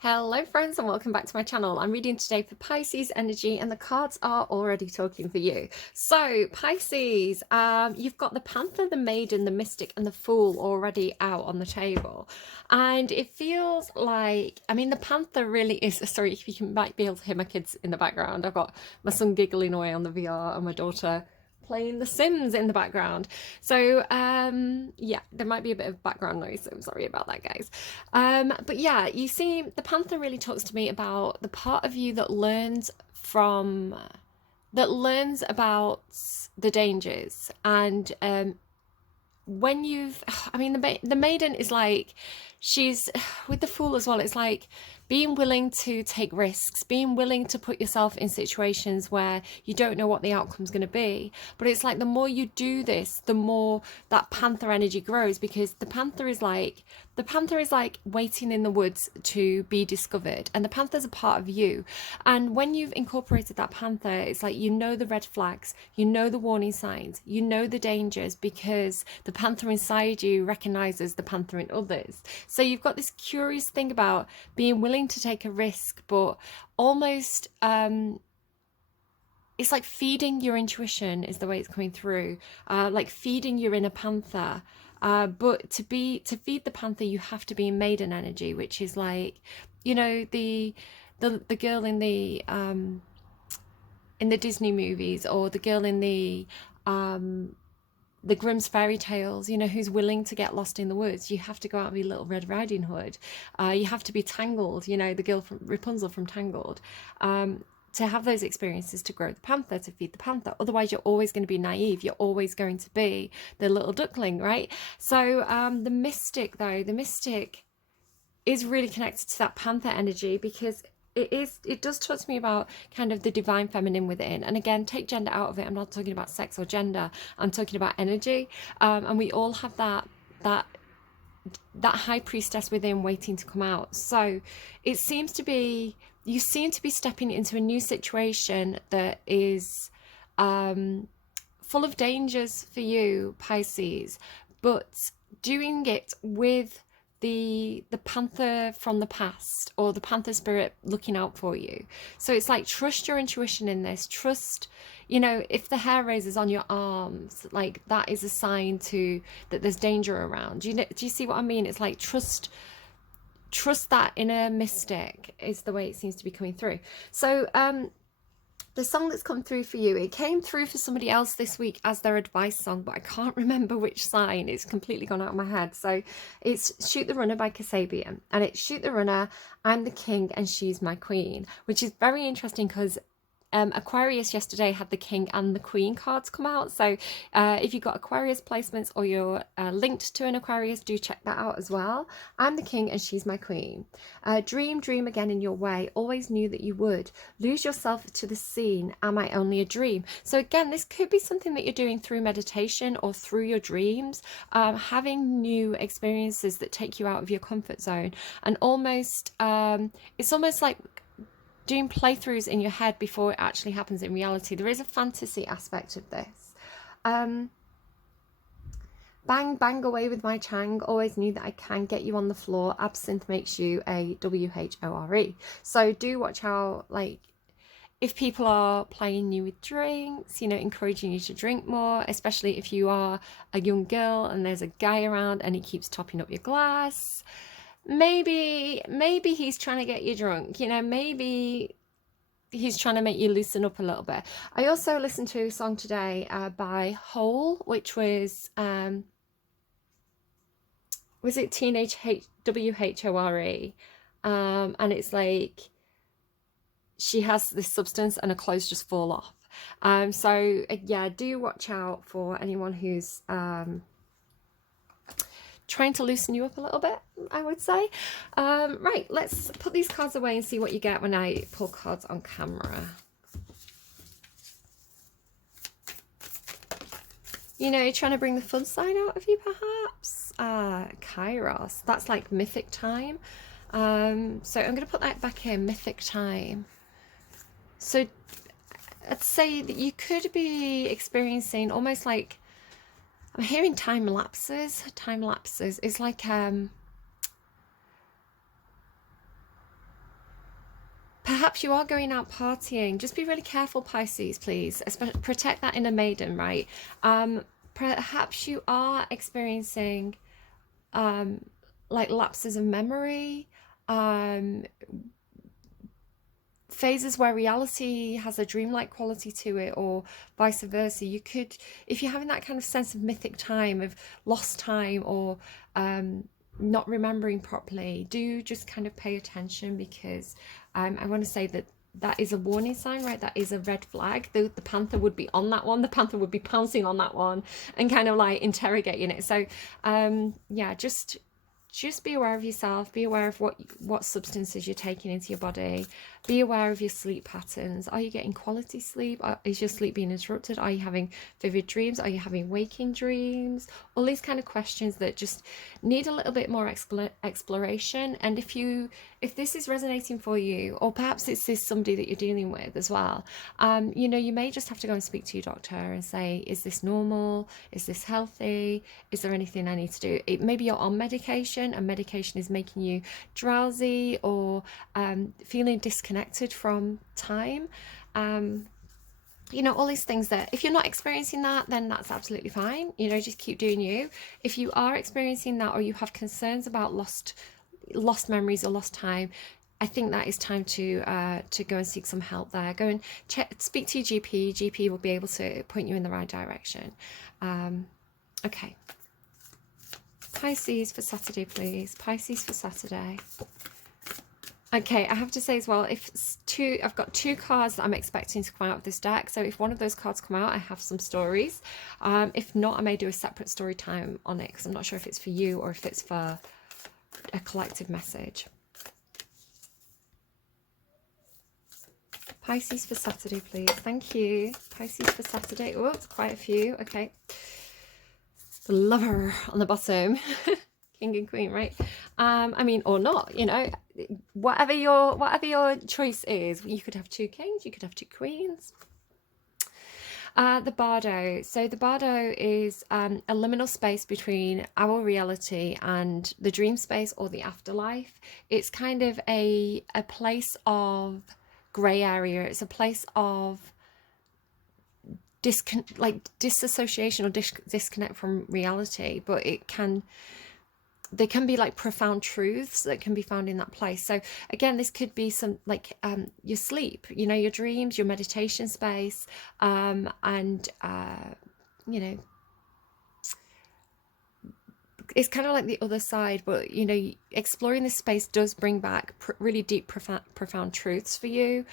Hello friends and welcome back to my channel. I'm reading today for Pisces energy and the cards are already talking for you. So Pisces, you've got the Panther, the Maiden, the Mystic and the Fool already out on the table. And it feels like, the Panther really is, sorry if might be able to hear my kids in the background. I've got my son giggling away on the VR and my daughter playing The Sims in the background. So yeah, there might be a bit of background noise, so I'm sorry about that, guys. But yeah, you see, the Panther really talks to me about the part of you that learns about the dangers. And when you've the maiden is like, she's with the Fool as well, it's like being willing to take risks, being willing to put yourself in situations where you don't know what the outcome's going to be. But it's like the more you do this, the more that Panther energy grows, because the Panther is like waiting in the woods to be discovered, and the Panther's a part of you. And when you've incorporated that Panther, it's like you know the red flags, you know the warning signs, you know the dangers, because the Panther inside you recognizes the Panther in others. So you've got this curious thing about being willing to take a risk, but almost it's like feeding your intuition is the way it's coming through, like feeding your inner Panther. But to feed the Panther, you have to be in maiden energy, which is like, you know, the girl in the Disney movies, or the girl in the Grimm's fairy tales, you know, who's willing to get lost in the woods. You have to go out and be Little Red Riding Hood. You have to be Tangled, you know, the girl from Rapunzel from Tangled. To have those experiences, to grow the Panther, to feed the Panther. Otherwise, you're always going to be naive. You're always going to be the little duckling, right? So the Mystic, though, the Mystic is really connected to that Panther energy, because it does talk to me about kind of the divine feminine within. And again, take gender out of it. I'm not talking about sex or gender. I'm talking about energy. And we all have that high priestess within waiting to come out. So it seems to be, you seem to be stepping into a new situation that is full of dangers for you, Pisces, but doing it with the Panther from the past, or the Panther spirit looking out for you. So it's like, trust your intuition in this. Trust, you know, if the hair raises on your arms, like that is a sign to that there's danger around. Do you see what I mean? It's like trust that inner mystic is the way it seems to be coming through. So the song that's come through for you, it came through for somebody else this week as their advice song, but I can't remember which sign. It's completely gone out of my head. So it's Shoot the Runner by Kasabian, and it's Shoot the Runner, I'm the king and she's my queen, which is very interesting because Aquarius yesterday had the King and the Queen cards come out. So if you've got Aquarius placements, or you're linked to an Aquarius, do check that out as well. I'm the king and she's my queen. Dream, dream again in your way. Always knew that you would. Lose yourself to the scene. Am I only a dream? So again, this could be something that you're doing through meditation or through your dreams, having new experiences that take you out of your comfort zone. And almost, it's almost like doing playthroughs in your head before it actually happens in reality. There is a fantasy aspect of this. Bang, bang away with my chang. Always knew that I can get you on the floor. Absinthe makes you a WHORE. So do watch out, like, if people are playing you with drinks, you know, encouraging you to drink more, especially if you are a young girl and there's a guy around and he keeps topping up your glass. Maybe he's trying to get you drunk, you know, maybe he's trying to make you loosen up a little bit. I also listened to a song today by Hole, which was it Teenage WHORE? And it's like, she has this substance and her clothes just fall off. So yeah, do watch out for anyone who's trying to loosen you up a little bit, I would say. Right, let's put these cards away and see what you get when I pull cards on camera. You know, you're trying to bring the fun side out of you, perhaps. Kairos, that's like mythic time. So I'm going to put that back in, mythic time. So I'd say that you could be experiencing almost like, I'm hearing time lapses. Time lapses. It's like perhaps you are going out partying. Just be really careful, Pisces, please. Protect that inner maiden, right? Perhaps you are experiencing like lapses of memory, um, phases where reality has a dreamlike quality to it, or vice versa. You could, if you're having that kind of sense of mythic time, of lost time, or not remembering properly, do just kind of pay attention, because I want to say that that is a warning sign, right? That is a red flag. The panther would be on that one. The panther would be pouncing on that one and kind of like interrogating it. So yeah, just be aware of yourself. Be aware of what substances you're taking into your body. Be aware of your sleep patterns. Are you getting quality sleep? Is your sleep being interrupted? Are you having vivid dreams? Are you having waking dreams? All these kind of questions that just need a little bit more exploration. And if this is resonating for you, or perhaps it's this somebody that you're dealing with as well, you know, you may just have to go and speak to your doctor and say, is this normal? Is this healthy? Is there anything I need to do? Maybe you're on medication, and medication is making you drowsy, or feeling disconnected from time. You know, all these things that if you're not experiencing that, then that's absolutely fine. You know, just keep doing you. If you are experiencing that, or you have concerns about lost memories or lost time, I think that is time to go and seek some help there. Go and speak to your GP. GP will be able to point you in the right direction. Okay. Pisces for Saturday, please. Pisces for Saturday. Okay, I have to say as well, I've got two cards that I'm expecting to come out of this deck. So if one of those cards come out, I have some stories. If not, I may do a separate story time on it, because I'm not sure if it's for you or if it's for a collective message. Pisces for Saturday, please. Thank you. Pisces for Saturday. Oh, it's quite a few. Okay. The Lover on the bottom. King and Queen, right? I mean, or not, you know, whatever your choice is. You could have two kings, you could have two queens. The Bardo. So the Bardo is a liminal space between our reality and the dream space or the afterlife. It's kind of a place of grey area. It's a place of disassociation or disconnect from reality, but there can be like profound truths that can be found in that place. So again, this could be some like your sleep, you know, your dreams, your meditation space, and you know, it's kind of like the other side, but you know, exploring this space does bring back really deep, profound truths for you.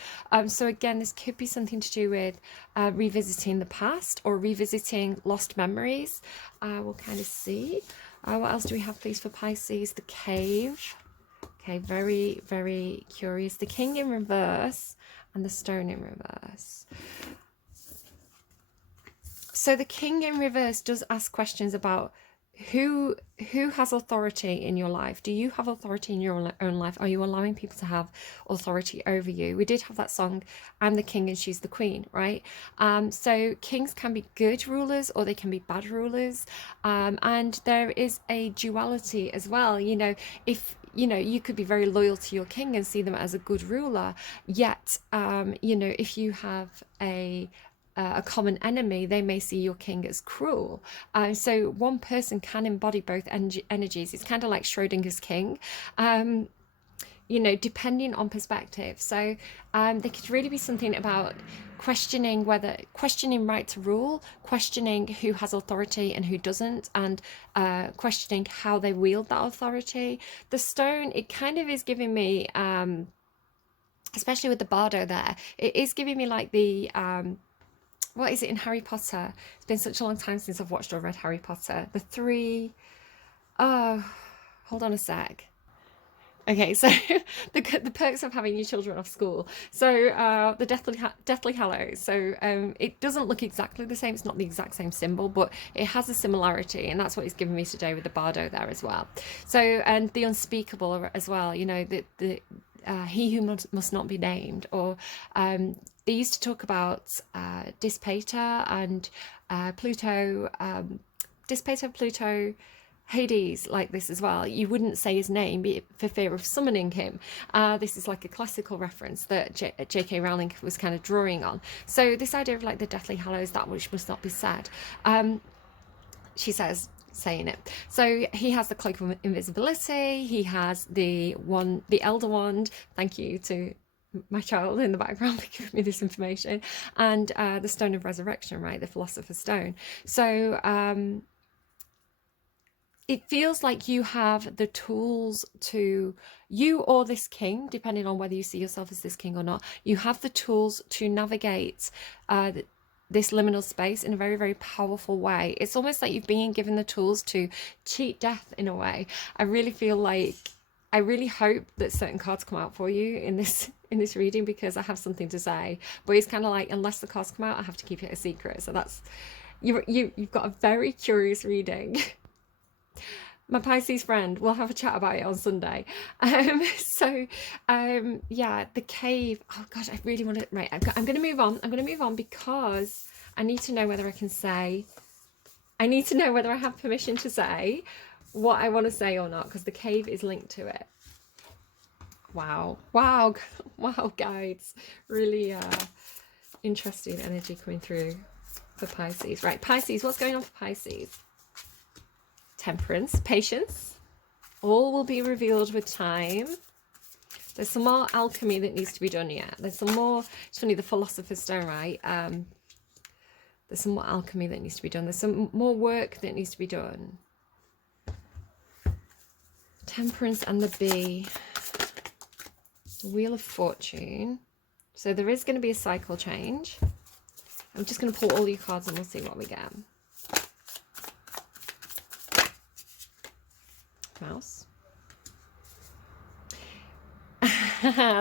So again, this could be something to do with revisiting the past or revisiting lost memories. We'll kind of see. What else do we have, please, for Pisces? The Cave. Okay, very, very curious. The King in reverse and the Stone in reverse. So the King in reverse does ask questions about who has authority in your life. Do you have authority in your own life? Are you allowing people to have authority over you? We did have that song, I'm the king and she's the queen, right? So kings can be good rulers or they can be bad rulers, and there is a duality as well. You know, if you know, you could be very loyal to your king and see them as a good ruler, yet you know, if you have a common enemy, they may see your king as cruel. So one person can embody both energies. It's kind of like Schrodinger's king, you know, depending on perspective. So there could really be something about questioning right to rule, questioning who has authority and who doesn't, and questioning how they wield that authority. The Stone, it kind of is giving me, especially with the Bardo there, it is giving me like the what is it in Harry Potter? It's been such a long time since I've watched or read Harry Potter. The three... Oh, hold on a sec. Okay, so the perks of having your children off school. So the Deathly Hallows. So it doesn't look exactly the same. It's not the exact same symbol, but it has a similarity. And that's what it's given me today with the Bardo there as well. So, and the Unspeakable as well. You know, the he who must not be named, or they used to talk about Dispater and Pluto, Dispater, Pluto, Hades like this as well. You wouldn't say his name for fear of summoning him. This is like a classical reference that J.K. Rowling was kind of drawing on. So this idea of like the Deathly Hallows, that which must not be said. She says, saying it. So he has the cloak of invisibility. He has the elder wand. Thank you to my child in the background for giving me this information, and the stone of resurrection, right, the philosopher's stone. So it feels like you have the tools to, you or this king, depending on whether you see yourself as this king or not, you have the tools to navigate this liminal space in a very, very powerful way. It's almost like you've been given the tools to cheat death in a way. I really feel like, I really hope that certain cards come out for you in this reading, because I have something to say. But it's kind of like, unless the cards come out, I have to keep it a secret. So that's, you've got a very curious reading. My Pisces friend, we'll have a chat about it on Sunday. Yeah, the cave. Oh gosh, I really want to. Right, I'm going to move on. I'm going to move on because I need to know whether I can say. I need to know whether I have permission to say what I want to say or not, because the cave is linked to it. Wow, wow, wow, guides. Really interesting energy coming through for Pisces. Right, Pisces. What's going on for Pisces? Temperance, patience, all will be revealed with time. There's some more alchemy that needs to be done yet. There's some more, it's funny, the philosopher's stone, right? There's some more alchemy that needs to be done. There's some more work that needs to be done. Temperance and the bee. The Wheel of Fortune. So there is going to be a cycle change. I'm just going to pull all your cards and we'll see what we get. Mouse.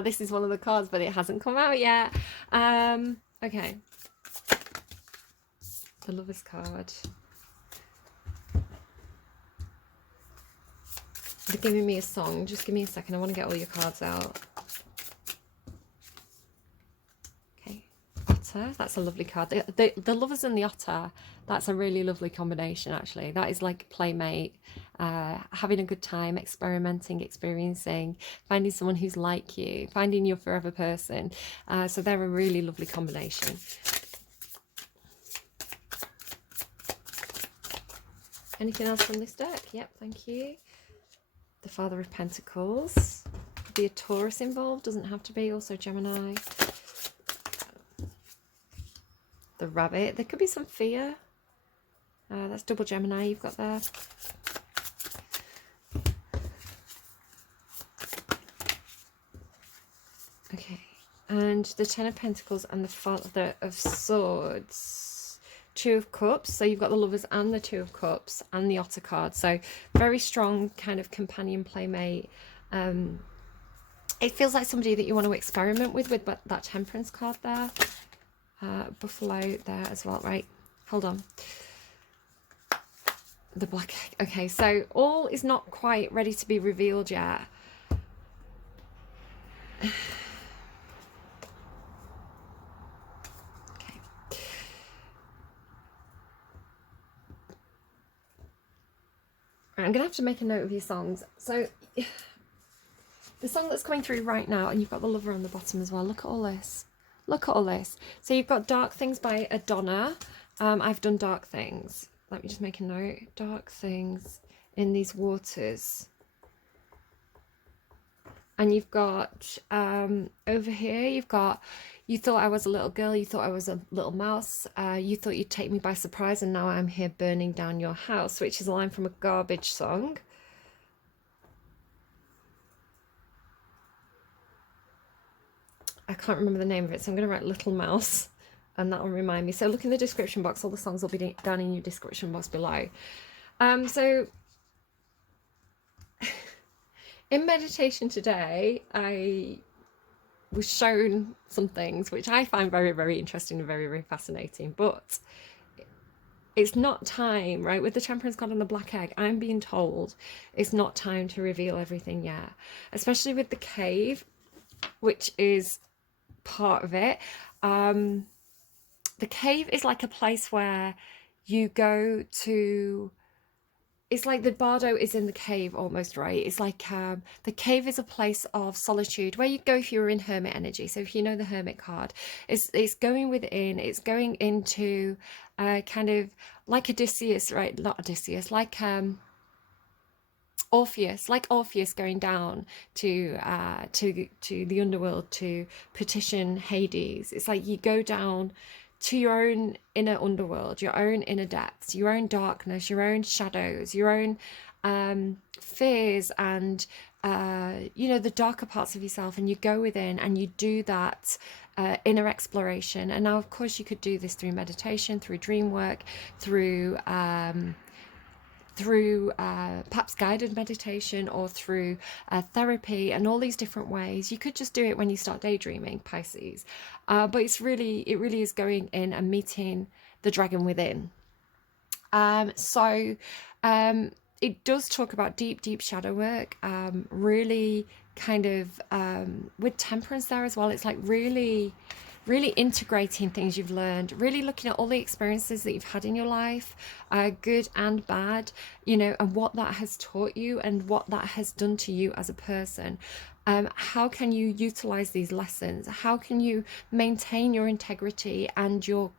This is one of the cards, but it hasn't come out yet. Okay. The Lover's card. They're giving me a song. Just give me a second. I want to get all your cards out. Okay. Otter. That's a lovely card. The Lovers and the Otter. That's a really lovely combination, actually. That is like playmate. Having a good time, experimenting, experiencing, finding someone who's like you, finding your forever person. So they're a really lovely combination. Anything else from this deck? Yep, thank you. The Father of Pentacles. Could be a Taurus involved, doesn't have to be. Also Gemini. The Rabbit. There could be some fear. That's double Gemini you've got there. Okay, and the Ten of Pentacles and the Father of Swords. Two of Cups. So you've got the Lovers and the Two of Cups and the Otter card. So very strong kind of companion, playmate. It feels like somebody that you want to experiment with that Temperance card there. Buffalo there as well, right? Hold on. The Black Egg. Okay, so all is not quite ready to be revealed yet. I'm going to have to make a note of your songs. So the song that's coming through right now, and you've got the Lover on the bottom as well. Look at all this. Look at all this. So you've got Dark Things by Adonna. I've done Dark Things. Let me just make a note. Dark Things in these waters. And you've got over here, you've got, you thought I was a little girl, you thought I was a little mouse, you thought you'd take me by surprise, and now I'm here burning down your house, which is a line from a Garbage song. I can't remember the name of it, so I'm going to write Little Mouse, and that will remind me. So look in the description box, all the songs will be down in your description box below. So in meditation today, I was shown some things which I find very, very interesting and very, very fascinating, but it's not time, right? With the Temperance card and the Black Egg, I'm being told it's not time to reveal everything yet, especially with the cave, which is part of it. The cave is like a place where you go to, it's like the bardo is in the cave almost, right? It's like the cave is a place of solitude where you go if you're in hermit energy. So if you know the hermit card, it's going within, it's going into kind of like Odysseus, right? Not Odysseus, like Orpheus going down to the underworld to petition Hades. It's like you go down to your own inner underworld, your own inner depths, your own darkness, your own shadows, your own fears, and the darker parts of yourself, and you go within and you do that inner exploration. And now, of course, you could do this through meditation, through dream work, through perhaps guided meditation, or through therapy, and all these different ways. You could just do it when you start daydreaming, Pisces, but it really is going in and meeting the dragon within. So it does talk about deep shadow work, really kind of with temperance there as well. It's like really integrating things you've learned, really looking at all the experiences that you've had in your life, good and bad, and what that has taught you and what that has done to you as a person. How can you utilize these lessons? How can you maintain your integrity and your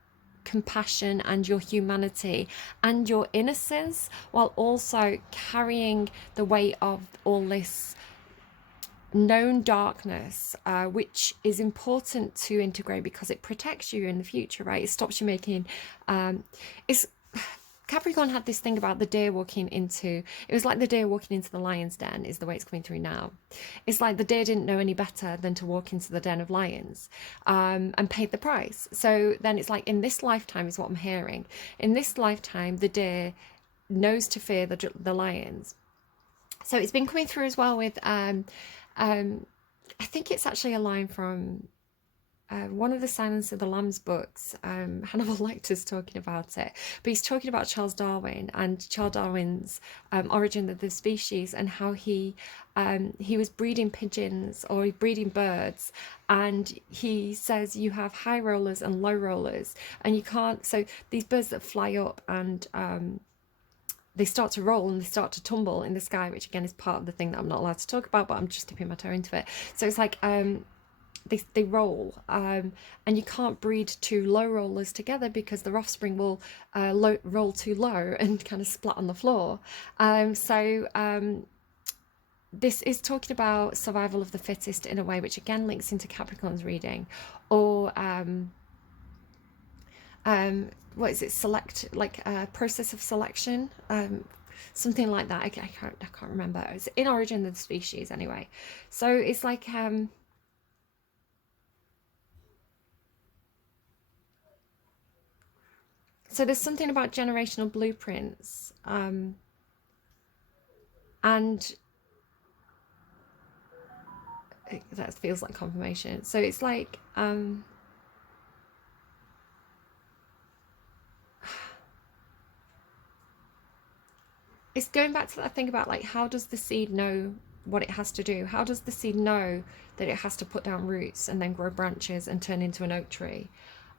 compassion and your humanity and your innocence, while also carrying the weight of all this known darkness, which is important to integrate because it protects you in the future, right? It stops you making it's Capricorn had this thing about the deer walking into, it was like the deer walking into the lion's den is the way it's coming through now. It's like the deer didn't know any better than to walk into the den of lions, and paid the price. So then it's like, in this lifetime is what I'm hearing, in this lifetime the deer knows to fear the lions. So it's been coming through as well with I think it's actually a line from one of the Silence of the Lambs books. Hannibal Lecter's talking about it, but he's talking about Charles Darwin and Charles Darwin's Origin of the Species, and how he was breeding pigeons or breeding birds, and he says you have high rollers and low rollers, and you can't, so these birds that fly up and they start to roll and they start to tumble in the sky, which again is part of the thing that I'm not allowed to talk about, but I'm just dipping my toe into it. So it's like they roll, and you can't breed two low rollers together because their offspring will roll too low and kind of splat on the floor. This is talking about survival of the fittest in a way, which again links into Capricorn's reading, or what is it, process of selection, something like that. I can't remember. It's in Origin of the Species anyway. So it's like so there's something about generational blueprints, and that feels like confirmation. So it's like it's going back to that thing about, like, how does the seed know what it has to do? How does the seed know that it has to put down roots and then grow branches and turn into an oak tree?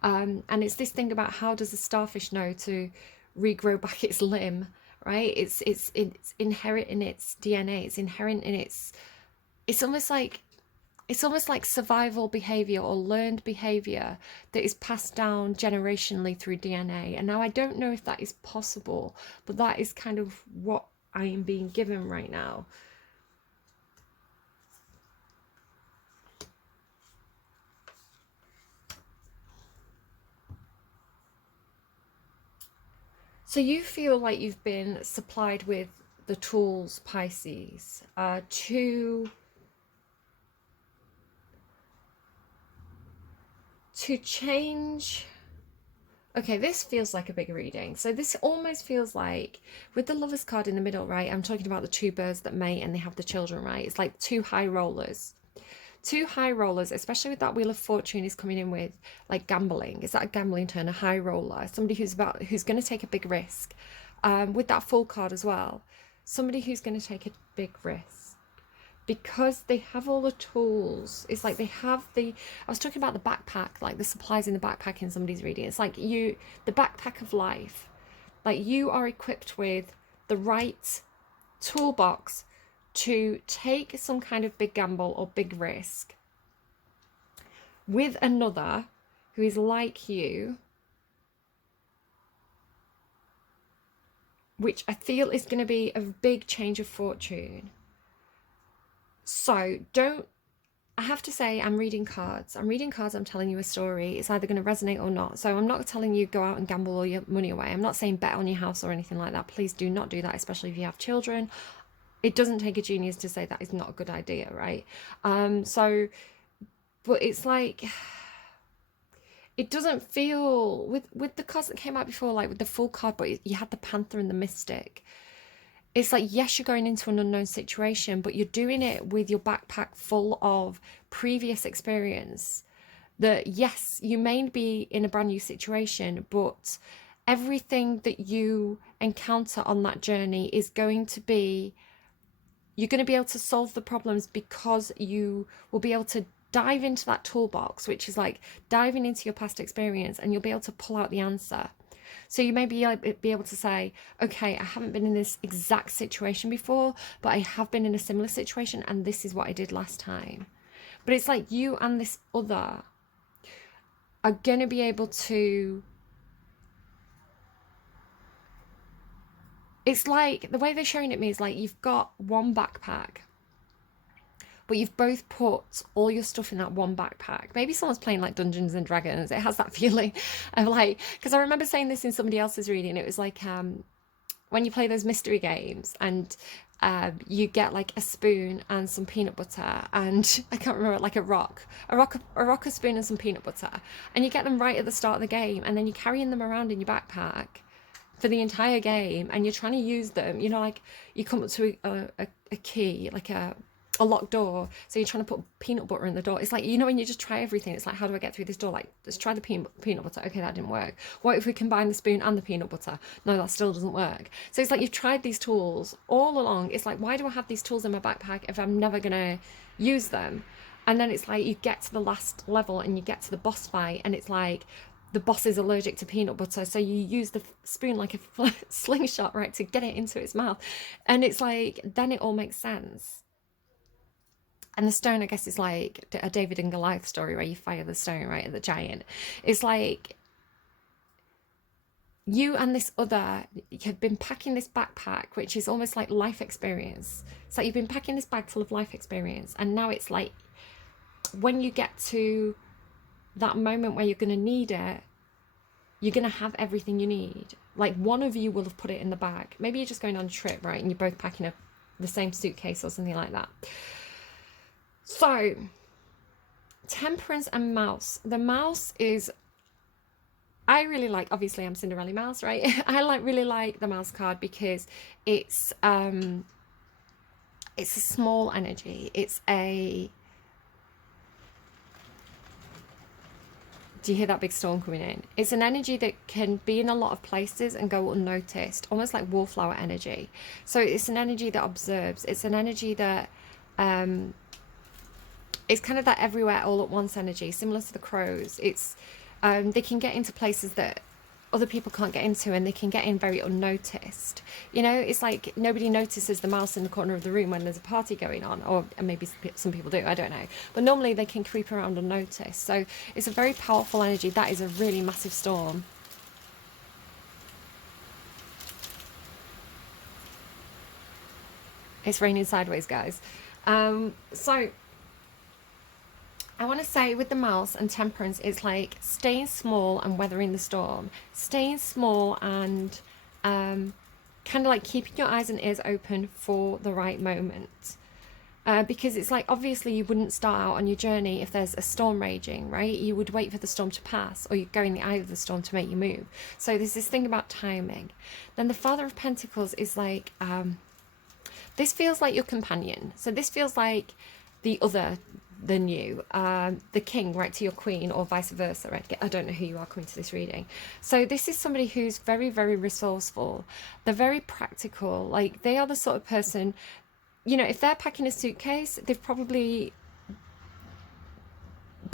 And it's this thing about, how does a starfish know to regrow back its limb, right? It's inherent in its DNA. It's inherent in it's almost like survival behavior or learned behavior that is passed down generationally through DNA. And now I don't know if that is possible, but that is kind of what I am being given right now. So you feel like you've been supplied with the tools, Pisces, to change. Okay, this feels like a big reading. So this almost feels like, with the Lovers card in the middle, right? I'm talking about the two birds that mate and they have the children, right? It's like two high rollers. Two high rollers, especially with that Wheel of Fortune is coming in with, like, gambling. Is that a gambling turn? A high roller, somebody who's going to take a big risk. With that Fool card as well, somebody who's going to take a big risk because they have all the tools. It's like they have I was talking about the backpack, like the supplies in the backpack in somebody's reading. It's like the backpack of life. Like, you are equipped with the right toolbox to take some kind of big gamble or big risk with another who is like you, which I feel is going to be a big change of fortune. So I have to say, I'm reading cards. I'm telling you a story. It's either going to resonate or not. So I'm not telling you go out and gamble all your money away. I'm not saying bet on your house or anything like that. Please do not do that, especially if you have children. It doesn't take a genius to say that is not a good idea, right? But it's like, it doesn't feel, with the cards that came out before, like with the full card, but you had the Panther and the Mystic. It's like, yes, you're going into an unknown situation, but you're doing it with your backpack full of previous experience. That, yes, you may be in a brand new situation, but everything that you encounter on that journey is going to be, you're going to be able to solve the problems because you will be able to dive into that toolbox, which is like diving into your past experience, and you'll be able to pull out the answer. So you may be able to say, okay, I haven't been in this exact situation before, but I have been in a similar situation, and this is what I did last time. But it's like you and this other are going to be able to, it's like, the way they're showing it me is like you've got one backpack, but you've both put all your stuff in that one backpack. Maybe someone's playing like Dungeons and Dragons. It has that feeling of like, because I remember saying this in somebody else's reading. It was like when you play those mystery games and you get like a spoon and some peanut butter, and I can't remember, like a rock, a spoon and some peanut butter, and you get them right at the start of the game, and then you're carrying them around in your backpack for the entire game, and you're trying to use them. You know, like you come up to a key, like a locked door, so you're trying to put peanut butter in the door. It's like, you know, when you just try everything, it's like, how do I get through this door? Like, let's try the peanut butter. Okay, that didn't work. What if we combine the spoon and the peanut butter? No, that still doesn't work. So it's like you've tried these tools all along. It's like, why do I have these tools in my backpack if I'm never gonna use them? And then it's like you get to the last level and you get to the boss fight, and it's like the boss is allergic to peanut butter, so you use the spoon like a slingshot, right, to get it into its mouth. And it's like, then it all makes sense. And the stone, I guess, is like a David and Goliath story where you fire the stone right at the giant. It's like you and this other have been packing this backpack, which is almost like life experience. It's like you've been packing this bag full of life experience, and now it's like when you get to that moment where you're going to need it, you're going to have everything you need. Like one of you will have put it in the bag. Maybe you're just going on a trip, right, and you're both packing the same suitcase or something like that. So, Temperance and Mouse. The mouse is, I really like, obviously I'm Cinderella Mouse, right? I really like the mouse card because it's a small energy. Do you hear that big storm coming in? It's an energy that can be in a lot of places and go unnoticed, almost like wallflower energy. So it's an energy that observes. It's an energy that it's kind of that everywhere all at once energy, similar to the crows. It's they can get into places that other people can't get into, and they can get in very unnoticed. You know, it's like nobody notices the mouse in the corner of the room when there's a party going on, or maybe some people do, I don't know. But normally they can creep around unnoticed. So it's a very powerful energy. That is a really massive storm. It's raining sideways, guys. So I want to say with the mouse and temperance, it's like staying small and weathering the storm. Staying small and kind of like keeping your eyes and ears open for the right moment. Because it's like, obviously you wouldn't start out on your journey if there's a storm raging, right? You would wait for the storm to pass, or you'd go in the eye of the storm to make you move. So there's this thing about timing. Then the Father of Pentacles is like, this feels like your companion. So this feels like the other than you, the king, right, to your queen, or vice versa, right? I don't know who you are coming to this reading. So this is somebody who's very, very resourceful. They're very practical. Like, they are the sort of person, you know, if they're packing a suitcase, they've probably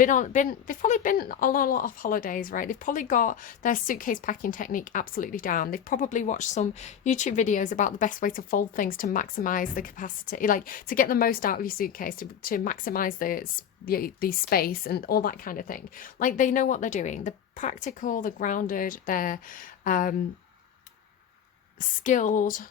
they've probably been on a lot of holidays, right? They've probably got their suitcase packing technique absolutely down. They've probably watched some YouTube videos about the best way to fold things to maximize the capacity, like to get the most out of your suitcase, to maximize the space and all that kind of thing. Like, they know what they're doing. They're practical, they're grounded, they're skilled,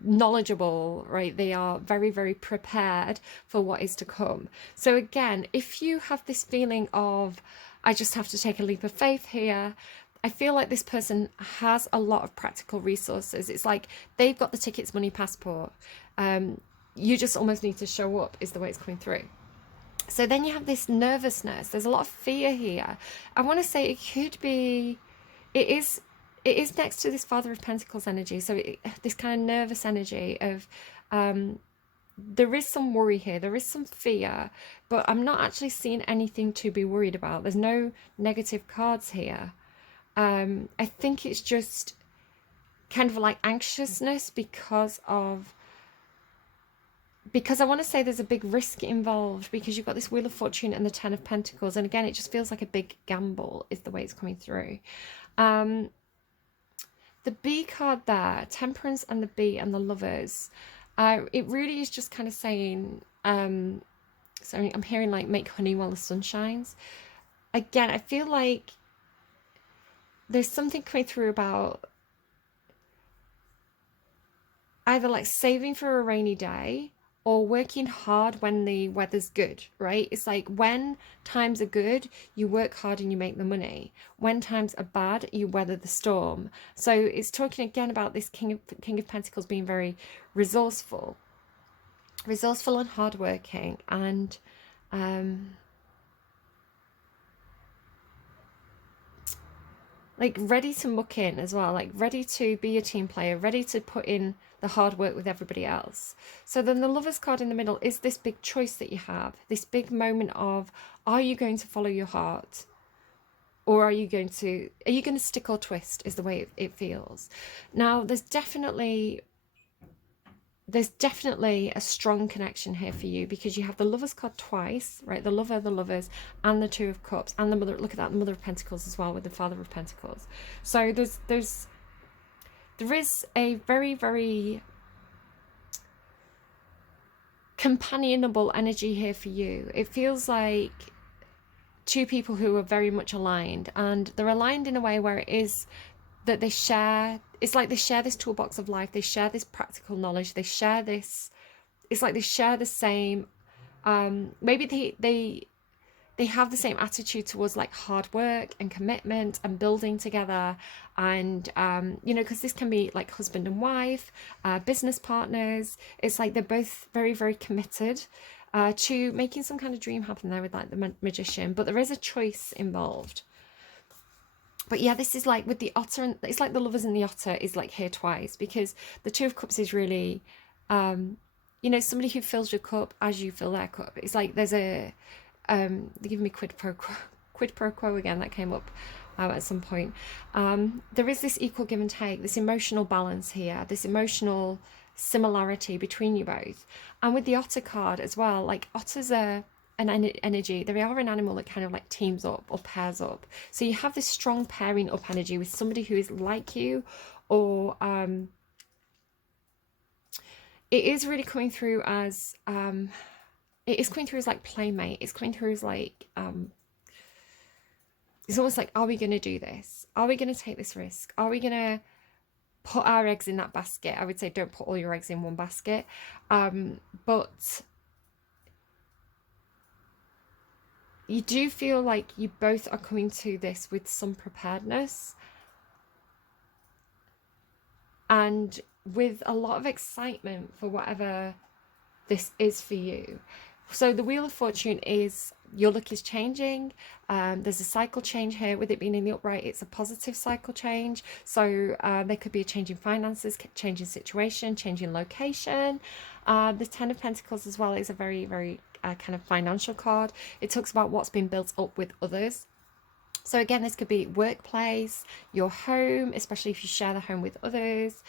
knowledgeable, right? They are very, very prepared for what is to come. So again, if you have this feeling of, I just have to take a leap of faith here, I feel like this person has a lot of practical resources. It's like they've got the tickets, money, passport. You just almost need to show up, is the way it's coming through. So then you have this nervousness. There's a lot of fear here. I want to say it could be, it is next to this Father of Pentacles energy. So this kind of nervous energy of, there is some worry here. There is some fear, but I'm not actually seeing anything to be worried about. There's no negative cards here. I think it's just kind of like anxiousness because I want to say there's a big risk involved, because you've got this Wheel of Fortune and the Ten of Pentacles. And again, it just feels like a big gamble is the way it's coming through. The B card there, Temperance and the B and the Lovers. It really is just kind of saying, so I'm hearing like make honey while the sun shines. Again, I feel like there's something coming through about either like saving for a rainy day or working hard when the weather's good, right? It's like when times are good, you work hard and you make the money. When times are bad, you weather the storm. So it's talking again about this King of Pentacles being very resourceful and hardworking, and like ready to muck in as well, like ready to be a team player, ready to put in the hard work with everybody else. So then the Lovers card in the middle is this big choice that you have, this big moment of, are you going to follow your heart, or are you going to stick or twist, is the way it feels. Now there's definitely a strong connection here for you, because you have the Lovers card twice, right? The Lover, the Lovers, and the Two of Cups, and the Mother. Look at that, the Mother of Pentacles as well, with the Father of Pentacles. So there is a very, very companionable energy here for you. It feels like two people who are very much aligned, and they're aligned in a way where it is that they share, it's like they share this toolbox of life, they share this practical knowledge, they share this, it's like they share the same, maybe they have the same attitude towards like hard work and commitment and building together, and you know, because this can be like husband and wife, business partners. It's like they're both very, very committed to making some kind of dream happen there with like the Magician, but there is a choice involved. But yeah, this is like with the Otter, and it's like the Lovers and the Otter is like here twice, because the Two of Cups is really, you know, somebody who fills your cup as you fill their cup. It's like there's a, they give me quid pro quo again, that came up at some point. There is this equal give and take, this emotional balance here, this emotional similarity between you both. And with the Otter card as well, like otters are an energy, they are an animal that kind of like teams up or pairs up. So you have this strong pairing up energy with somebody who is like you, or it is really coming through as it is coming through as like playmate. It's coming through as like it's almost like, are we going to do this? Are we going to take this risk? Are we going to put our eggs in that basket? I would say don't put all your eggs in one basket, but you do feel like you both are coming to this with some preparedness and with a lot of excitement for whatever this is for you. So the Wheel of Fortune is, your luck is changing. There's a cycle change here. With it being in the upright, it's a positive cycle change. So there could be a change in finances, change in situation, change in location. The Ten of Pentacles as well is a very, very kind of financial card. It talks about what's been built up with others. So again, this could be workplace, your home, especially if you share the home with others,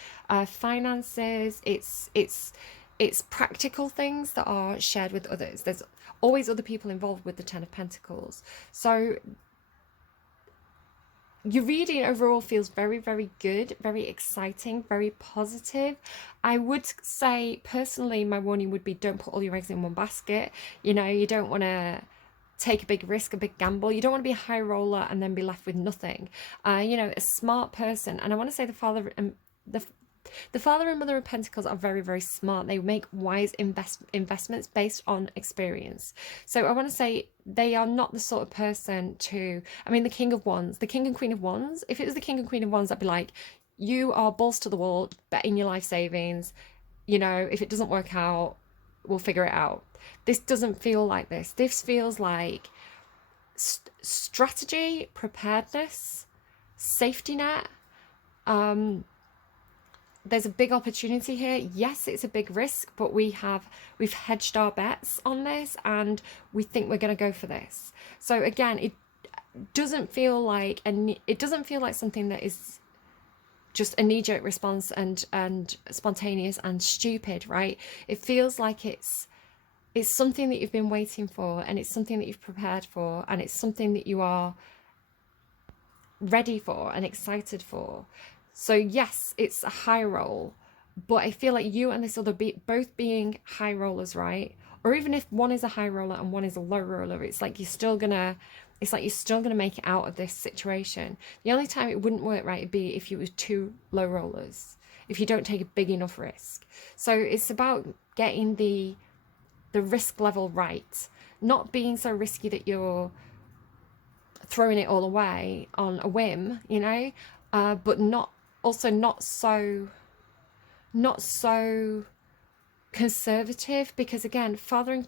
finances. It's it's practical things that are shared with others. There's always other people involved with the Ten of Pentacles. So your reading overall feels very, very good, very exciting, very positive. I would say, personally, my warning would be don't put all your eggs in one basket. You know, you don't want to take a big risk, a big gamble. You don't want to be a high roller and then be left with nothing. You know, a smart person, and I want to say the father and the father and mother of Pentacles are very, very smart. They make wise investments based on experience. So I want to say they are not the sort of person to, I mean, the King of Wands, the King and Queen of Wands, if it was the King and Queen of Wands, I'd be like, you are balls to the wall, betting your life savings. You know, if it doesn't work out, we'll figure it out. This doesn't feel like this. This feels like strategy, preparedness, safety net. There's a big opportunity here. Yes, it's a big risk, but we've hedged our bets on this and we think we're going to go for this. So again, it doesn't feel like something that is just a knee-jerk response and spontaneous and stupid, right? It feels like it's something that you've been waiting for, and it's something that you've prepared for, and it's something that you are ready for and excited for. So yes, it's a high roll, but I feel like you and this other both being high rollers, right? Or even if one is a high roller and one is a low roller, it's like you're still gonna make it out of this situation. The only time it wouldn't work right would be if you were two low rollers, if you don't take a big enough risk. So it's about getting the risk level right, not being so risky that you're throwing it all away on a whim, you know, but not so conservative, because again, the father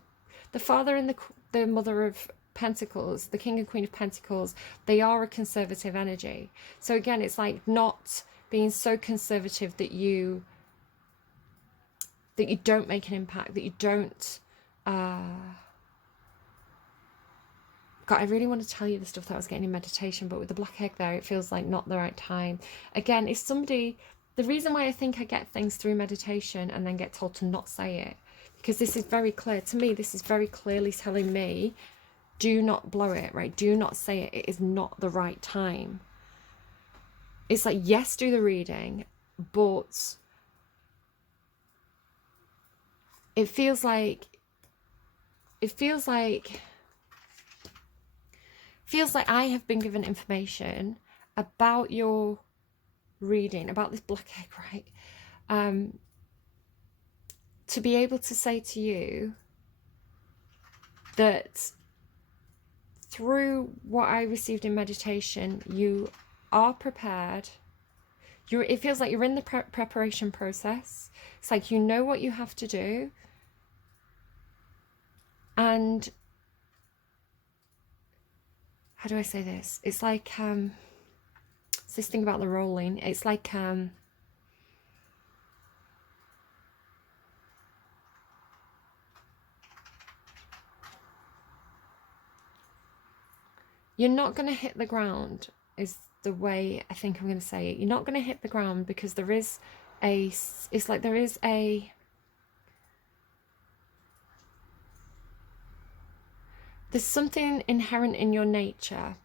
and the mother of Pentacles, the King and Queen of Pentacles, they are a conservative energy. So again, it's like not being so conservative that you don't make an impact, that you don't God, I really want to tell you the stuff that I was getting in meditation, but with the black egg there, it feels like not the right time. Again, if somebody, the reason why I think I get things through meditation and then get told to not say it, because this is very clear to me, this is very clearly telling me, do not blow it, right? Do not say it. It is not the right time. It's like, yes, do the reading, but it feels like I have been given information about your reading, about this black egg, right? To be able to say to you that through what I received in meditation, you are prepared. It feels like you're in the preparation process. It's like you know what you have to do. And how do I say this? It's like it's this thing about the rolling. It's like you're not going to hit the ground, is the way I think I'm going to say it. You're not going to hit the ground because there's something inherent in your nature.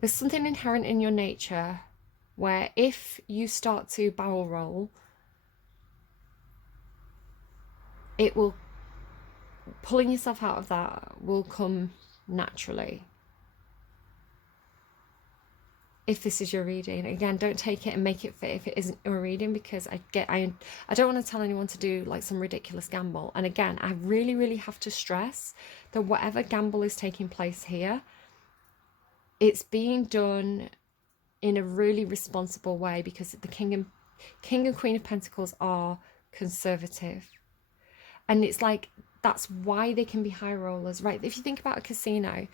There's something inherent in your nature where if you start to barrel roll, pulling yourself out of that will come naturally. If this is your reading, again, don't take it and make it fit if it isn't your reading, because I don't want to tell anyone to do like some ridiculous gamble. And again, I really, really have to stress that whatever gamble is taking place here, it's being done in a really responsible way, because the King and Queen of Pentacles are conservative. And it's like that's why they can be high rollers, right? If you think about a casino,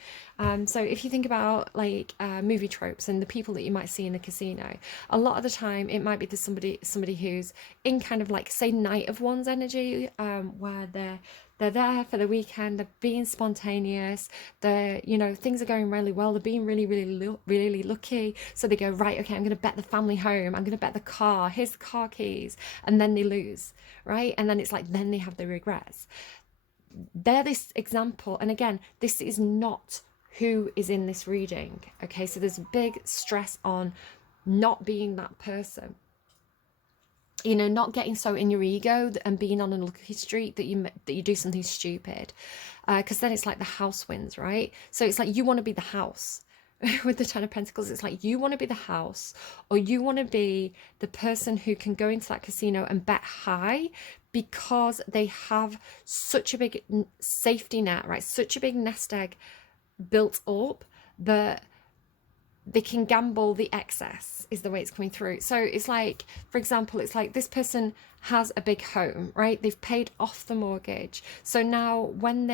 so if you think about like movie tropes and the people that you might see in a casino, a lot of the time it might be to somebody who's in kind of like, say, Night of One's energy, where they're there for the weekend, they're being spontaneous, they're, you know, things are going really well, they're being really lucky. So they go, right, okay, I'm going to bet the family home, I'm going to bet the car, here's the car keys, and then they lose, right? And then it's like, then they have the regrets. They're this example. And again, this is not who is in this reading, okay? So there's a big stress on not being that person. You know, not getting so in your ego and being on a lucky streak that you do something stupid, because then it's like the house wins, right? So it's like you want to be the house. With the Ten of Pentacles, it's like you want to be the house, or you want to be the person who can go into that casino and bet high because they have such a big safety net, right? Such a big nest egg built up that they can gamble the excess, is the way it's coming through. So it's like, for example, it's like this person has a big home, right? They've paid off the mortgage. So now when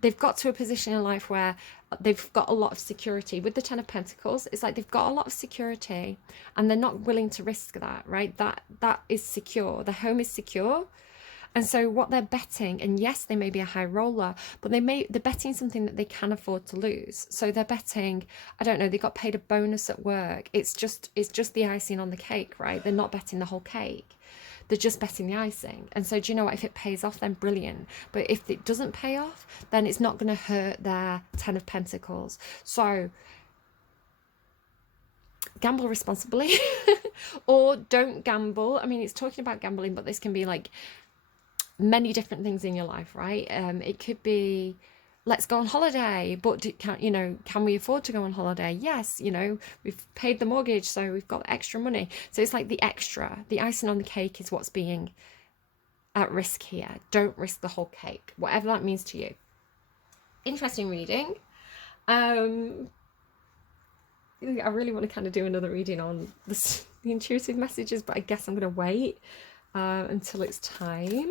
they've got to a position in life where they've got a lot of security. With the Ten of Pentacles, it's like they've got a lot of security and they're not willing to risk that, right? That is secure. The home is secure. And so what they're betting, and yes, they may be a high roller, but they're betting something that they can afford to lose. So they're betting, I don't know, they got paid a bonus at work. It's just the icing on the cake, right? They're not betting the whole cake. They're just betting the icing. And so do you know what? If it pays off, then brilliant. But if it doesn't pay off, then it's not going to hurt their Ten of Pentacles. So gamble responsibly or don't gamble. I mean, it's talking about gambling, but this can be like many different things in your life, right? It could be, let's go on holiday, but can we afford to go on holiday? Yes, you know, we've paid the mortgage, so we've got extra money. So it's like the icing on the cake is what's being at risk here. Don't risk the whole cake, whatever that means to you. Interesting reading. I really want to kind of do another reading on the intuitive messages, but I guess I'm going to wait until it's time.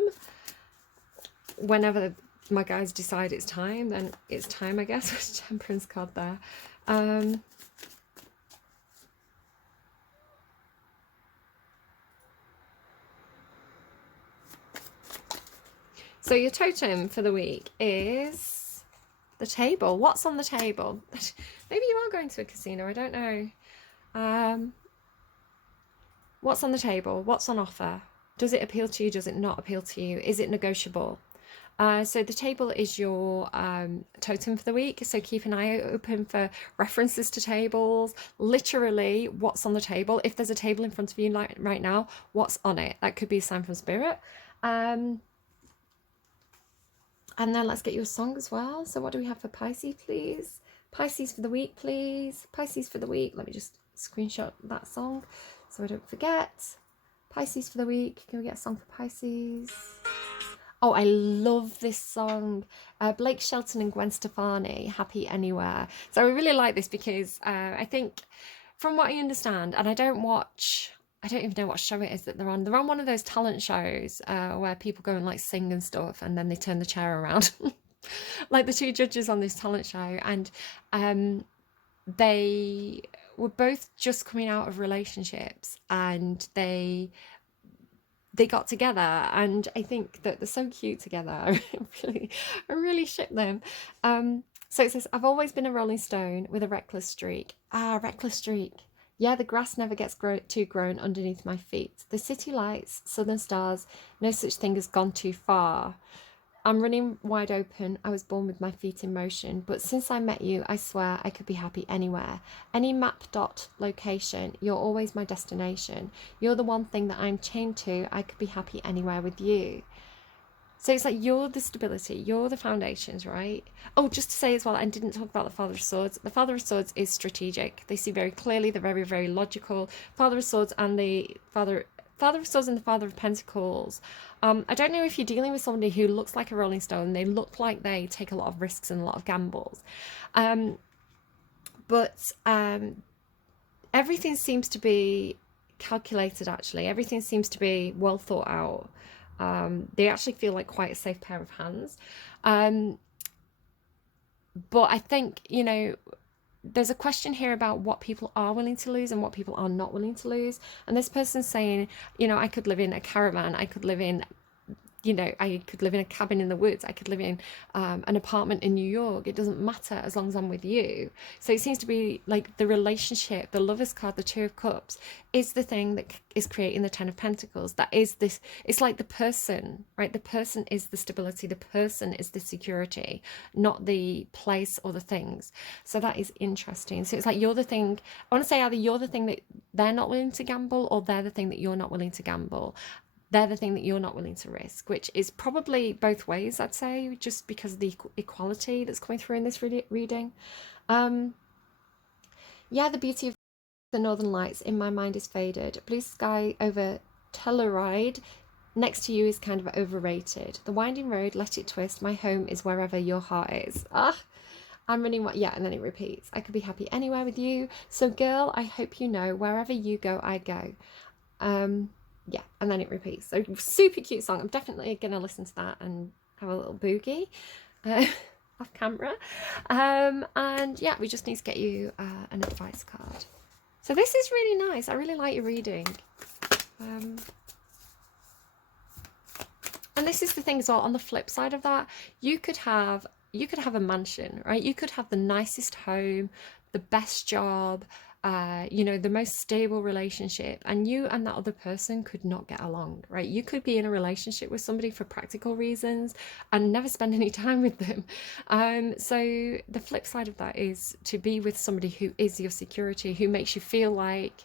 Whenever my guys decide it's time, then it's time, I guess. With Temperance card there. So your totem for the week is the table. What's on the table? Maybe you are going to a casino, I don't know. What's on the table? What's on offer? Does it appeal to you? Does it not appeal to you? Is it negotiable? So the table is your totem for the week. So keep an eye open for references to tables. Literally, what's on the table? If there's a table in front of you right now, what's on it? That could be a sign from spirit. And then let's get you a song as well. So what do we have for Pisces, please? Pisces for the week, please. Pisces for the week. Let me just screenshot that song so I don't forget. Pisces for the week. Can we get a song for Pisces? Oh, I love this song. Blake Shelton and Gwen Stephani, Happy Anywhere. So I really like this because I think, from what I understand, and I don't even know what show it is that they're on. They're on one of those talent shows where people go and like sing and stuff, and then they turn the chair around. Like the two judges on this talent show. And they were both just coming out of relationships, and they got together, and I think that they're so cute together. I really ship them. So it says, I've always been a rolling stone with a reckless streak. Reckless streak. Yeah, the grass never gets too grown underneath my feet. The city lights, southern stars, no such thing as gone too far. I'm running wide open. I was born with my feet in motion, but since I met you, I swear I could be happy anywhere. Any map dot location, you're always my destination. You're the one thing that I'm chained to. I could be happy anywhere with you. So it's like you're the stability, you're the foundations, right? Oh, just to say as well, I didn't talk about the Father of Swords. The Father of Swords is strategic. They see very clearly. They're very, very logical. Father of Swords and the Father of Swords and the Father of Pentacles. I don't know if you're dealing with somebody who looks like a rolling stone. They look like they take a lot of risks and a lot of gambles. But everything seems to be calculated, actually. Everything seems to be well thought out. They actually feel like quite a safe pair of hands. But I think, you know, there's a question here about what people are willing to lose and what people are not willing to lose. And this person's saying, you know, I could live in a caravan, I could live in, you know, I could live in a cabin in the woods, I could live in an apartment in New York. It doesn't matter as long as I'm with you. So it seems to be like the relationship, the Lover's card, the Two of Cups, is the thing that is creating the Ten of Pentacles. That is this, it's like the person, right? The person is the stability, the person is the security, not the place or the things. So that is interesting. So it's like you're the thing, I want to say either you're the thing that they're not willing to gamble, or they're the thing that you're not willing to gamble. They're the thing that you're not willing to risk, which is probably both ways, I'd say, just because of the equality that's coming through in this reading. Yeah, the beauty of the Northern Lights in my mind is faded. Blue sky over Telluride next to you is kind of overrated. The winding road, let it twist. My home is wherever your heart is. I'm running what? Yeah, and then it repeats. I could be happy anywhere with you. So girl, I hope you know, wherever you go, I go. Yeah, and then it repeats. So super cute song. I'm definitely gonna listen to that and have a little boogie off camera. And yeah, we just need to get you an advice card. So this is really nice. I really like your reading. And this is the thing as well, on the flip side of that, you could have a mansion, right? You could have the nicest home, the best job, you know, the most stable relationship, and you and that other person could not get along, right? You could be in a relationship with somebody for practical reasons and never spend any time with them. So the flip side of that is to be with somebody who is your security, who makes you feel like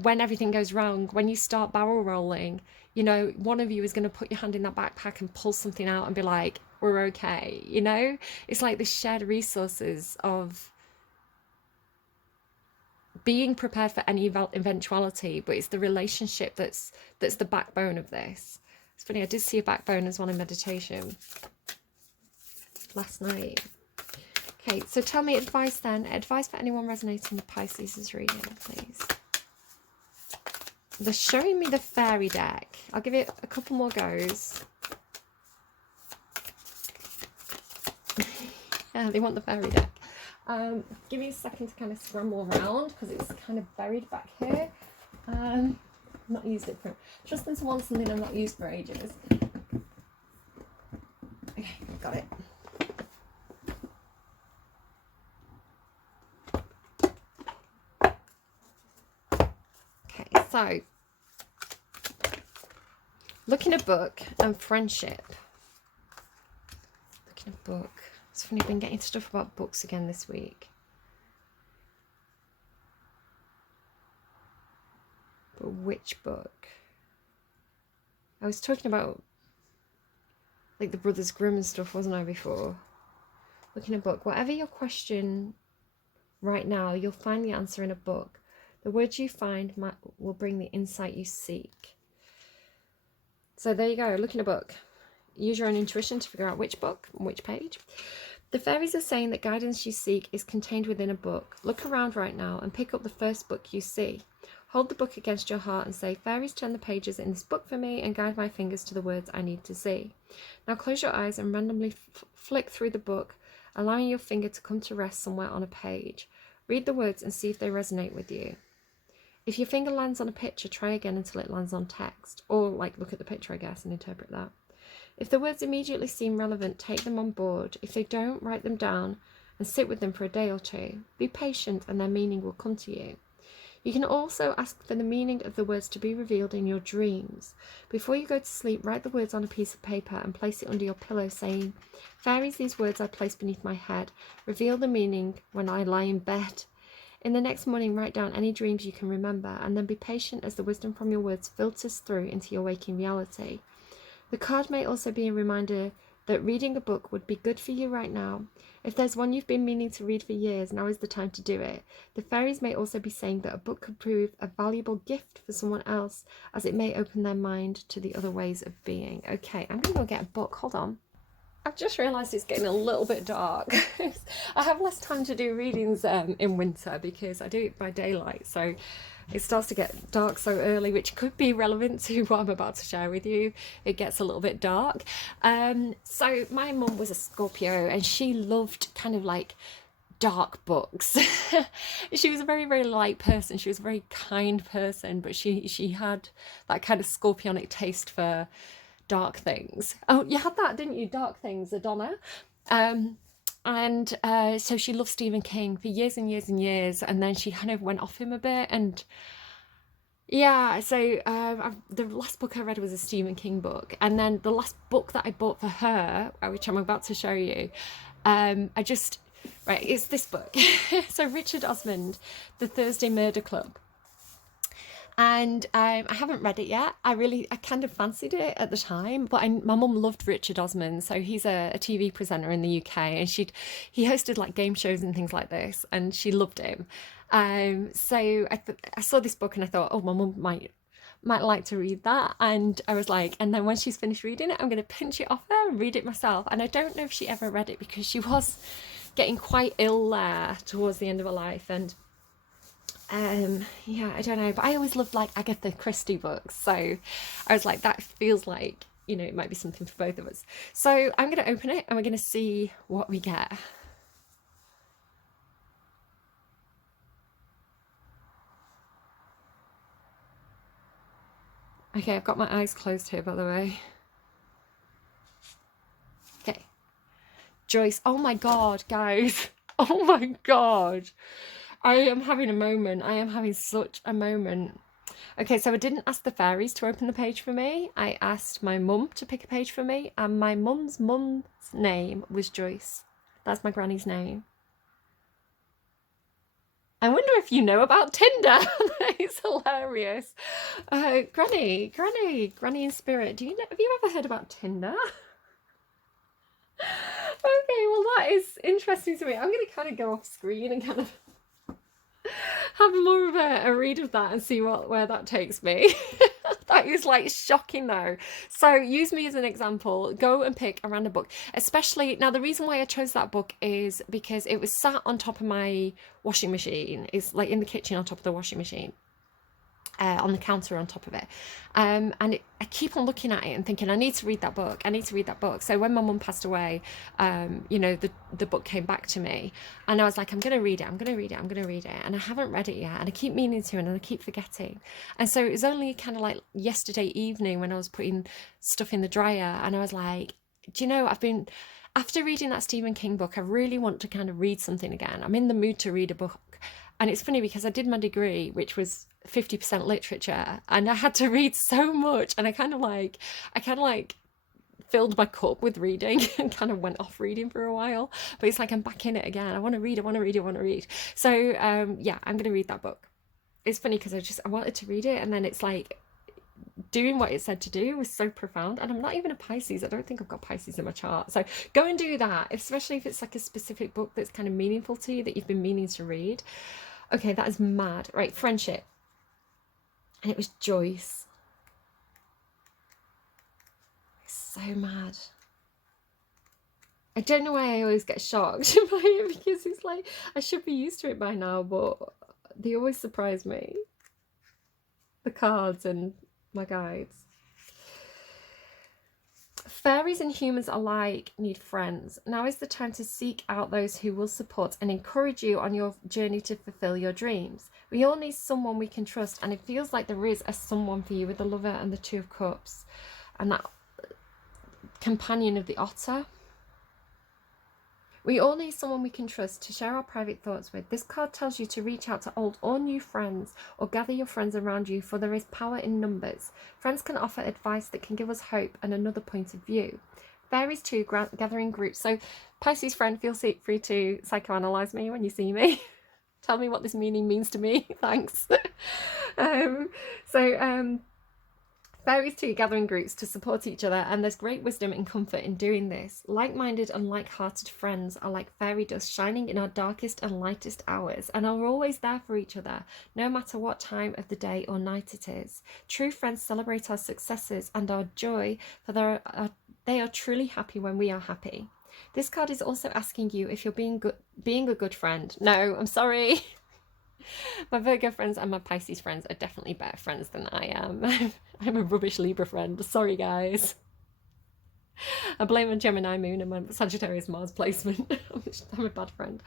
when everything goes wrong, when you start barrel rolling, you know, one of you is going to put your hand in that backpack and pull something out and be like, we're okay, you know? It's like the shared resources of being prepared for any eventuality, but it's the relationship that's the backbone of this. It's funny, I did see a backbone as well in meditation last night. Okay, so tell me advice then. Advice for anyone resonating with Pisces' reading, please. They're showing me the fairy deck. I'll give it a couple more goes. Yeah, they want the fairy deck. Give me a second to kind of scramble around because it's kind of buried back here. I've not used it for, trusting to want something I've not used for ages. Okay, got it. Okay, so looking at book and friendship. Looking at book. It's funny, I've been getting stuff about books again this week. But which book? I was talking about like the Brothers Grimm and stuff, wasn't I, before? Looking at a book. Whatever your question right now, you'll find the answer in a book. The words you find will bring the insight you seek. So there you go, look in a book. Use your own intuition to figure out which book and which page. The fairies are saying that guidance you seek is contained within a book. Look around right now and pick up the first book you see. Hold the book against your heart and say, fairies, turn the pages in this book for me and guide my fingers to the words I need to see. Now close your eyes and randomly flick through the book, allowing your finger to come to rest somewhere on a page. Read the words and see if they resonate with you. If your finger lands on a picture, try again until it lands on text. Or like look at the picture, I guess, and interpret that. If the words immediately seem relevant, take them on board. If they don't, write them down and sit with them for a day or two. Be patient and their meaning will come to you. You can also ask for the meaning of the words to be revealed in your dreams. Before you go to sleep, write the words on a piece of paper and place it under your pillow saying, fairies, these words I place beneath my head. Reveal the meaning when I lie in bed. In the next morning, write down any dreams you can remember and then be patient as the wisdom from your words filters through into your waking reality. The card may also be a reminder that reading a book would be good for you right now. If there's one you've been meaning to read for years, now is the time to do it. The fairies may also be saying that a book could prove a valuable gift for someone else, as it may open their mind to the other ways of being. Okay, I'm going to go get a book. Hold on. I've just realised it's getting a little bit dark. I have less time to do readings in winter because I do it by daylight, so it starts to get dark so early, which could be relevant to what I'm about to share with you. It gets a little bit dark. So my mum was a Scorpio, and she loved kind of like dark books. She was a very, very light person. She was a very kind person, but she had that kind of scorpionic taste for dark things. Oh, you had that, didn't you? Dark things, Adonna. And so she loved Stephen King for years and years and years, and then she kind of went off him a bit. And yeah, so the last book I read was a Stephen King book, and then the last book that I bought for her, which I'm about to show you, right, it's this book. So Richard Osman, The Thursday Murder Club. And I haven't read it yet. I kind of fancied it at the time, but my mum loved Richard Osman, so he's a TV presenter in the UK, and he hosted like game shows and things like this, and she loved him. So I saw this book and I thought, oh, my mum might like to read that, and I was like, and then when she's finished reading it, I'm going to pinch it off her and read it myself. And I don't know if she ever read it because she was getting quite ill there towards the end of her life, and yeah, I don't know, but I always loved like Agatha Christie books, so I was like, that feels like, you know, it might be something for both of us. So I'm going to open it and we're going to see what we get. Okay, I've got my eyes closed here, by the way. Okay, Joyce. Oh my god, guys. Oh my god, I am having a moment. I am having such a moment. Okay, so I didn't ask the fairies to open the page for me. I asked my mum to pick a page for me, and my mum's name was Joyce. That's my granny's name. I wonder if you know about Tinder. It's hilarious. Granny in spirit. Have you ever heard about Tinder? Okay, well that is interesting to me. I'm going to kind of go off screen and kind of have more of a read of that and see where that takes me. That is like shocking though. So use me as an example. Go and pick a random book. Especially now, the reason why I chose that book is because it was sat on top of my washing machine. It's like in the kitchen on top of the washing machine. On the counter on top of it, and I keep on looking at it and thinking, I need to read that book. So when my mum passed away, you know, the book came back to me, and I was like, I'm gonna read it, and I haven't read it yet, and I keep meaning to, and I keep forgetting. And so it was only kind of like yesterday evening when I was putting stuff in the dryer, and I was like, do you know, after reading that Stephen King book, I really want to kind of read something again. I'm in the mood to read a book. And it's funny because I did my degree, which was 50% literature, and I had to read so much, and I kind of like filled my cup with reading and kind of went off reading for a while. But it's like I'm back in it again. I want to read. So yeah, I'm going to read that book. It's funny because I wanted to read it, and then it's like doing what it said to do was so profound. And I'm not even a Pisces. I don't think I've got Pisces in my chart. So go and do that, especially if it's like a specific book that's kind of meaningful to you that you've been meaning to read. Okay, that is mad. Right, friendship. And it was Joyce. It's so mad. I don't know why I always get shocked by it, because it's like, I should be used to it by now, but they always surprise me. The cards and my guides. Fairies and humans alike need friends. Now is the time to seek out those who will support and encourage you on your journey to fulfill your dreams. We all need someone we can trust, and it feels like there is a someone for you with the Lover and the Two of Cups and that companion of the Otter. We all need someone we can trust to share our private thoughts with. This card tells you to reach out to old or new friends, or gather your friends around you, for there is power in numbers. Friends can offer advice that can give us hope and another point of view. Fairies too, gathering groups. So Pisces friend, feel free to psychoanalyze me when you see me. Tell me what this meaning means to me. Thanks. Fairies too, gathering groups to support each other, and there's great wisdom and comfort in doing this. Like-minded and like-hearted friends are like fairy dust, shining in our darkest and lightest hours, and are always there for each other, no matter what time of the day or night it is. True friends celebrate our successes and our joy, for They are truly happy when we are happy. This card is also asking you if you're being a good friend. No, I'm sorry. My Virgo friends and my Pisces friends are definitely better friends than I am. I'm a rubbish Libra friend. Sorry, guys. I blame my Gemini moon and my Sagittarius Mars placement. I'm a bad friend.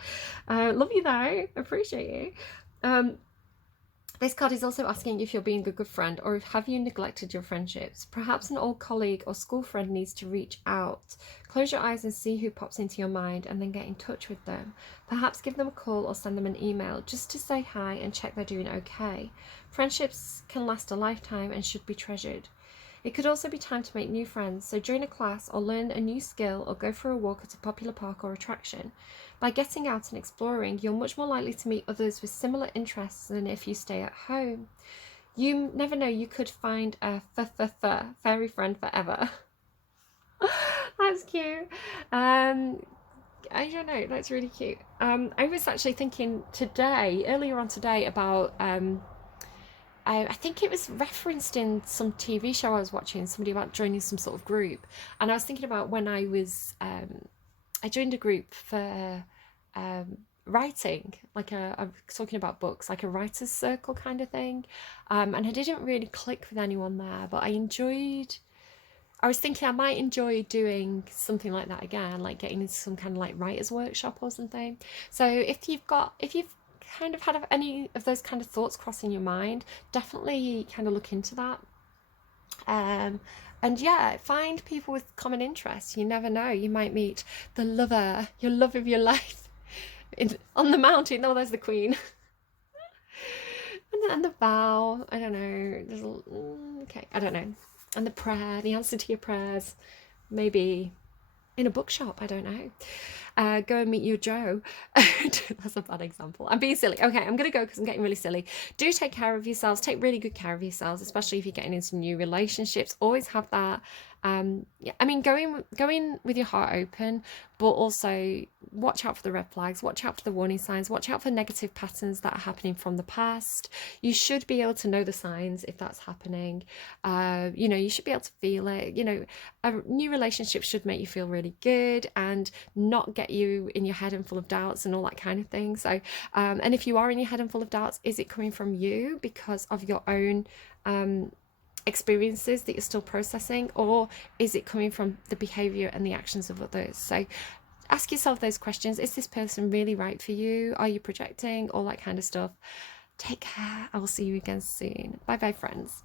Love you though. Appreciate you. This card is also asking if you're being a good friend or have you neglected your friendships. Perhaps an old colleague or school friend needs to reach out. Close your eyes and see who pops into your mind and then get in touch with them. Perhaps give them a call or send them an email just to say hi and check they're doing okay. Friendships can last a lifetime and should be treasured. It could also be time to make new friends, so join a class or learn a new skill or go for a walk at a popular park or attraction. By getting out and exploring, you're much more likely to meet others with similar interests than if you stay at home. You never know, you could find a fairy friend forever. That's cute. I don't know, that's really cute. I was actually thinking earlier on today, about I think it was referenced in some TV show I was watching, somebody about joining some sort of group. And I was thinking about when I joined a group for writing, like I'm talking about books, like a writer's circle kind of thing. And I didn't really click with anyone there, but I was thinking I might enjoy doing something like that again, like getting into some kind of like writer's workshop or something. So if you've kind of had any of those kind of thoughts crossing your mind, definitely kind of look into that. And yeah, find people with common interests. You never know, you might meet your love of your life on the mountain. Oh, there's the queen. And the vow, I don't know, okay, I don't know. And the prayer, the answer to your prayers, maybe in a bookshop, I don't know. Go and meet your Joe. That's a bad example. I'm being silly. Okay, I'm going to go because I'm getting really silly. Do take care of yourselves. Take really good care of yourselves, especially if you're getting into new relationships. Always have that. Yeah, I mean, going with your heart open, but also watch out for the red flags, watch out for the warning signs, watch out for negative patterns that are happening from the past. You should be able to know the signs if that's happening. You should be able to feel it. A new relationship should make you feel really good and not get you in your head and full of doubts and all that kind of thing. So, and if you are in your head and full of doubts, is it coming from you because of your own experiences that you're still processing, or is it coming from the behavior and the actions of others? So ask yourself those questions. Is this person really right for you? Are you projecting? All that kind of stuff. Take care. I will see you again soon. Bye bye, friends.